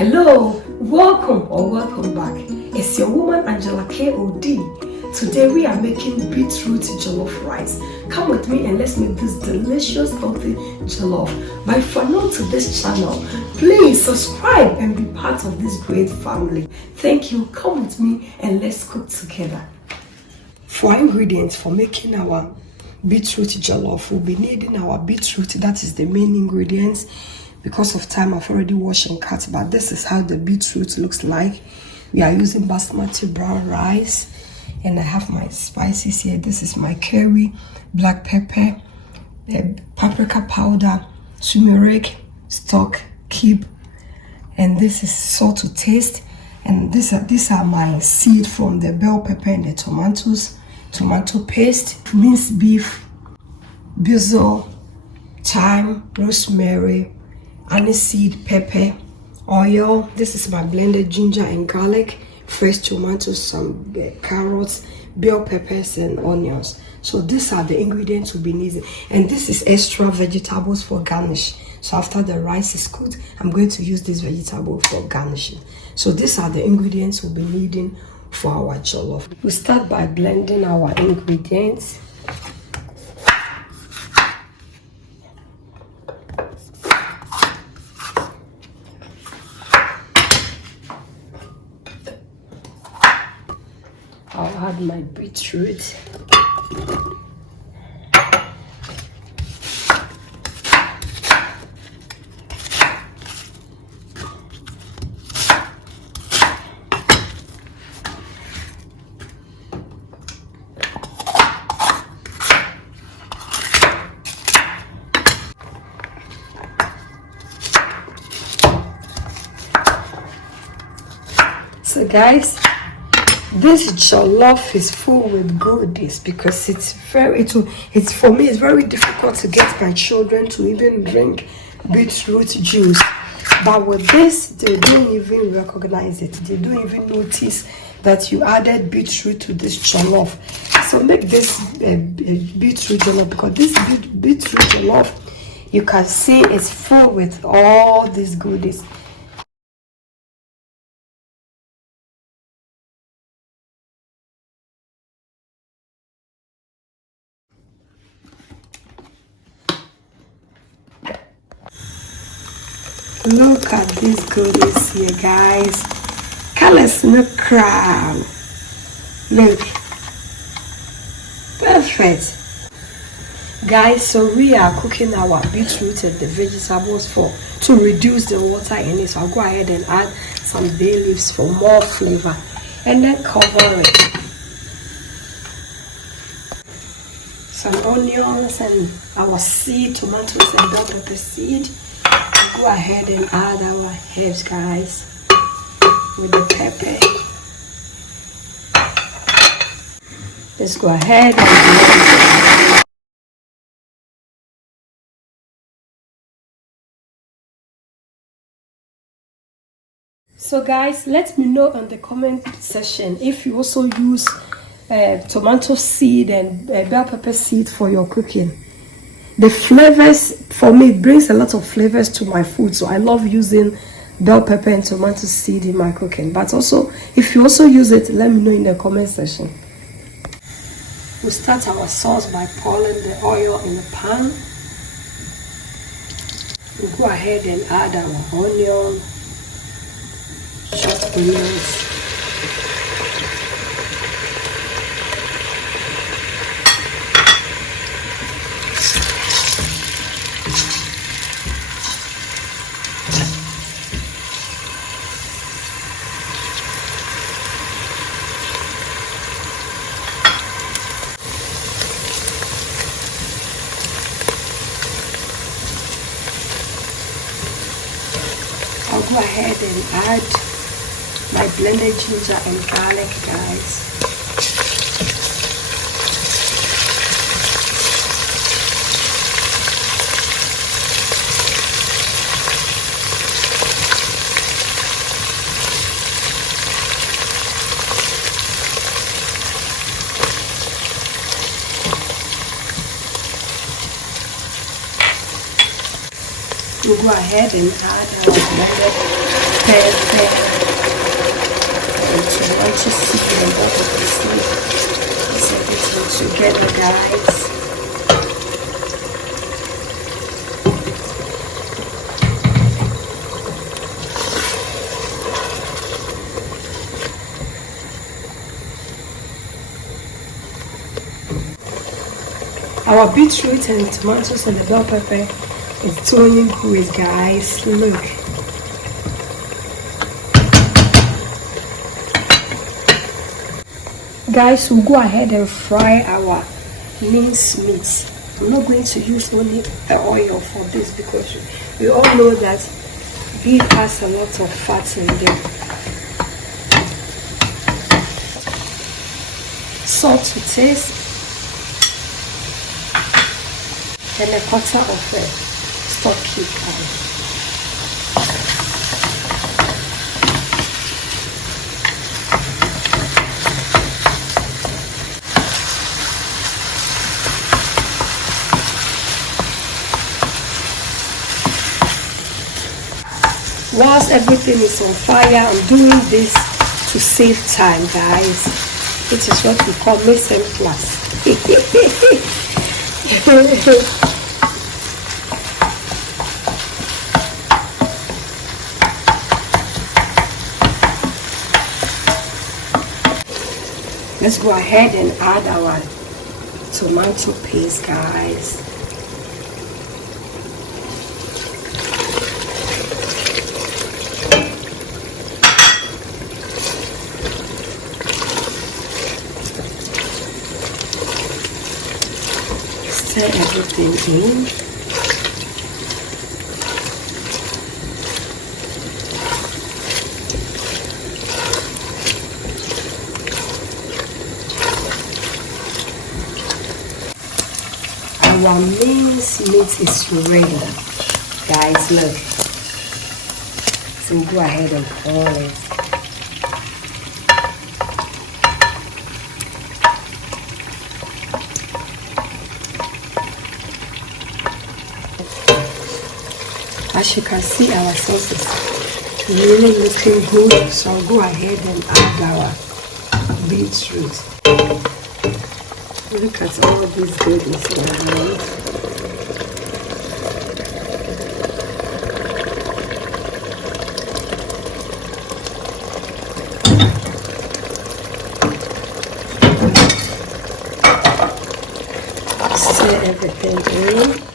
Hello, welcome back. It's your woman Angela K.O.D. Today we are making beetroot jollof rice. Come with me and let's make this delicious healthy jollof. But if you're new to this channel, please subscribe and be part of this great family. Thank you. Come with me and let's cook together. For our ingredients for making our beetroot jollof, we'll be needing our beetroot. That is the main ingredients. Because of time, I've already washed and cut, but this is how the beetroot looks like. We are using basmati brown rice, and I have my spices here. This is my curry, black pepper, paprika powder, turmeric, stock, cube, and this is salt to taste. And these are my seed from the bell pepper and the tomatoes, tomato paste, minced beef, basil, thyme, rosemary, aniseed, pepper, oil. This is my blended ginger and garlic, fresh tomatoes, some carrots, bell peppers and onions. So these are the ingredients we'll be needing, and this is extra vegetables for garnish. So after the rice is cooked, I'm going to use this vegetable for garnishing. So these are the ingredients we'll be needing for our jollof. We start by blending our ingredients. I'll add my beetroot. So guys, this jollof is full with goodies because it's for me it's very difficult to get my children to even drink beetroot juice. But with this, they don't even recognize it. They don't even notice that you added beetroot to this jollof. So make this beetroot jollof, because this beetroot jollof, you can see it's full with all these goodies. Look at these goodies here, guys. Colors no crown. Look. Perfect. Guys, so we are cooking our beetroot and the vegetables to reduce the water in it. So I'll go ahead and add some bay leaves for more flavor. And then cover it. Some onions and our seed, tomatoes and bell pepper seed. Go ahead and add our herbs, guys, with the pepper. Let's go ahead and blend it. So guys, let me know in the comment section if you also use tomato seed and bell pepper seed for your cooking. The flavors, for me, brings a lot of flavors to my food. So I love using bell pepper and tomato seed in my cooking. But also, if you also use it, let me know in the comment section. We'll start our sauce by pouring the oil in the pan. We'll go ahead and add our onion, chopped onions. I'll go ahead and add my blended ginger and garlic, guys. We'll go ahead and add our blended pepper, and tomato seed on top of the seed. Mix everything together, guys. Our beetroot and tomatoes and the bell pepper is turning good, guys. Look. Guys, we'll go ahead and fry our minced meat. I'm not going to use only oil for this because we all know that beef has a lot of fat in there. Salt to taste. And a quarter of a stock cube. Whilst everything is on fire, I'm doing this to save time, guys. It is what we call mise en place. Let's go ahead and add our tomato paste, guys. Stir everything in. Our minced meat is ready, guys. Look, so go ahead and pour it. As you can see, our sauce is really looking good, so I'll go ahead and add our beetroot. Look at all these goodies in our meat. Stir everything in.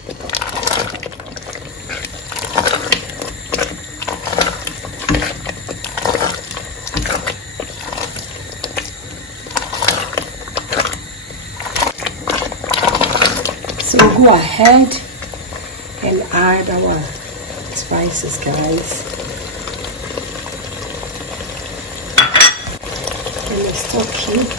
So go ahead and add our spices, guys. And the stock cube.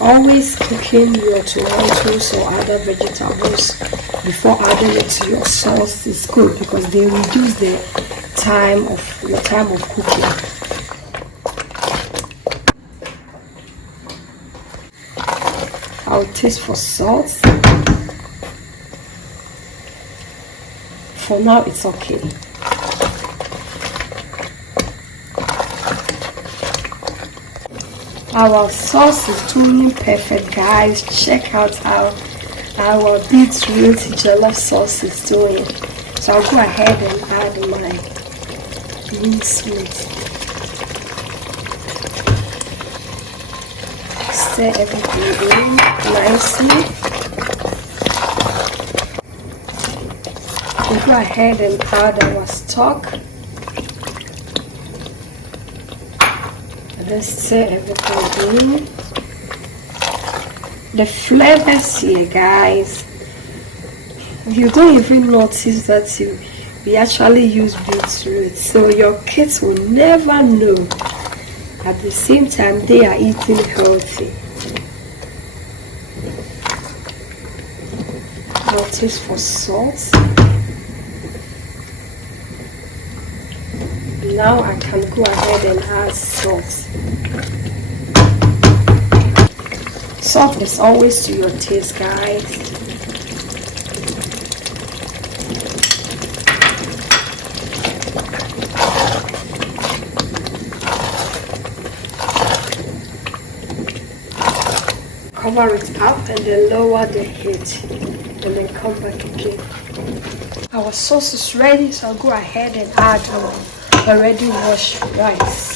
Always cooking your tomatoes or other vegetables before adding it to your sauce is good because they reduce the time of cooking. I'll taste for salt. For now, it's okay. Our sauce is doing perfect, guys. Check out how our beetroot jollof sauce is doing. So I'll go ahead and add my minced meat. Stir everything in nicely. We'll go ahead and add our stock. Let's stir everything in. The flavors here, guys, you don't even notice that we actually use beetroot, so your kids will never know. At the same time, they are eating healthy. I'll taste for salt. Now I can go ahead and add salt. Salt is always to your taste, guys. Cover it up and then lower the heat and then come back again. Our sauce is ready, so I'll go ahead and add our already washed rice.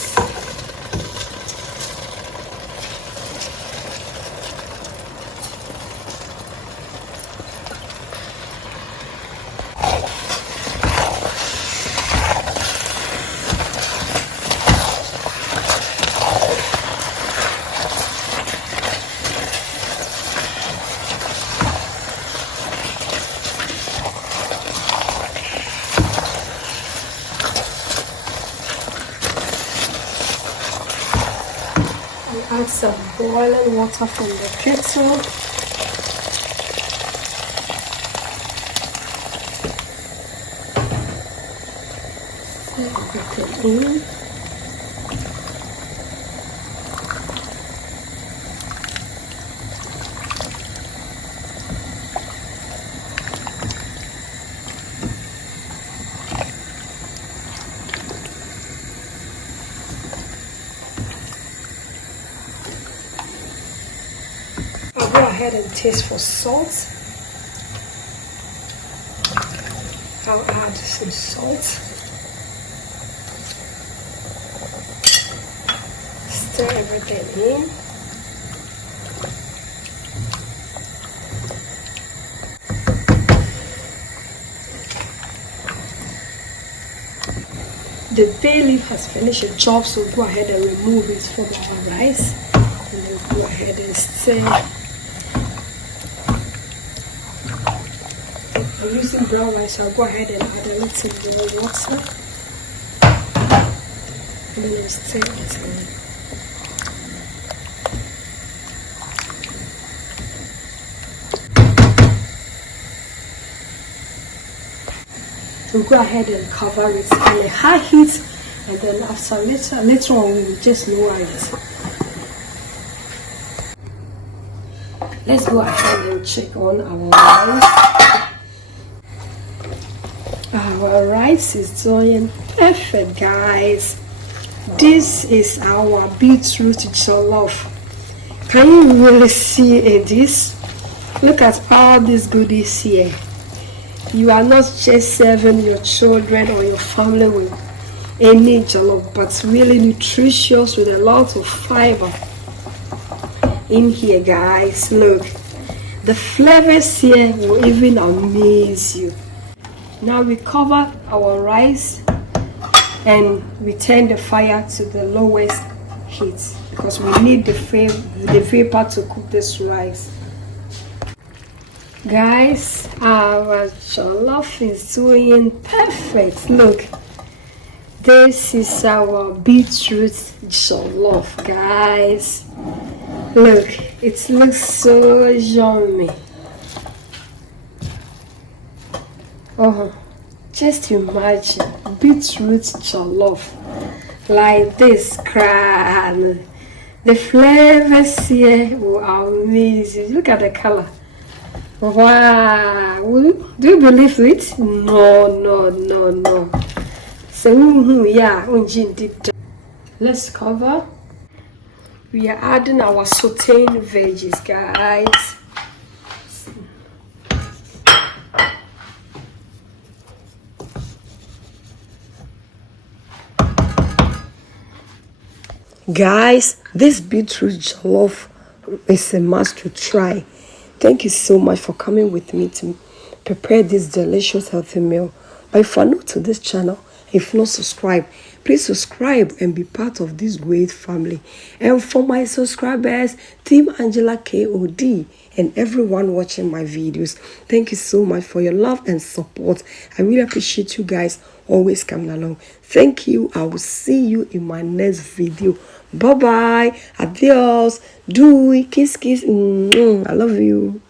Add some boiling water from the kettle. Put it in. I'll go ahead and taste for salt. I'll add some salt. Stir everything in. The bay leaf has finished the job, so go ahead and remove it from our rice. And then go ahead and stir. I'm using brown rice, so I'll go ahead and add a little more water. And then I'll stir it in. We'll go ahead and cover it on a high heat, and then after later on we will just lower it. Let's go ahead and check on our rice. Our rice is doing perfect, guys. This is our beetroot jollof. Can you really see this? Look at all these goodies here. You are not just serving your children or your family with any jollof, but really nutritious with a lot of fiber in here, guys. Look, the flavors here will even amaze you. Now we cover our rice and we turn the fire to the lowest heat because we need the vapor to cook this rice. Guys, our jollof is doing perfect. Look, this is our beetroot jollof, guys. Look, it looks so yummy. Oh, just imagine beetroot jollof like this, crab. The flavors here will amaze you. Look at the color. Wow, do you believe it? No. So yeah, let's cover. We are adding our sauteing veggies, guys. Guys, this beetroot jollof is a must to try. Thank you so much for coming with me to prepare this delicious healthy meal. But if you're new to this channel, if not subscribed, please subscribe and be part of this great family. And for my subscribers, Team Angela KOD, and everyone watching my videos, thank you so much for your love and support. I really appreciate you guys always coming along. Thank you. I will see you in my next video. Bye bye. Adios. Do kiss. I love you.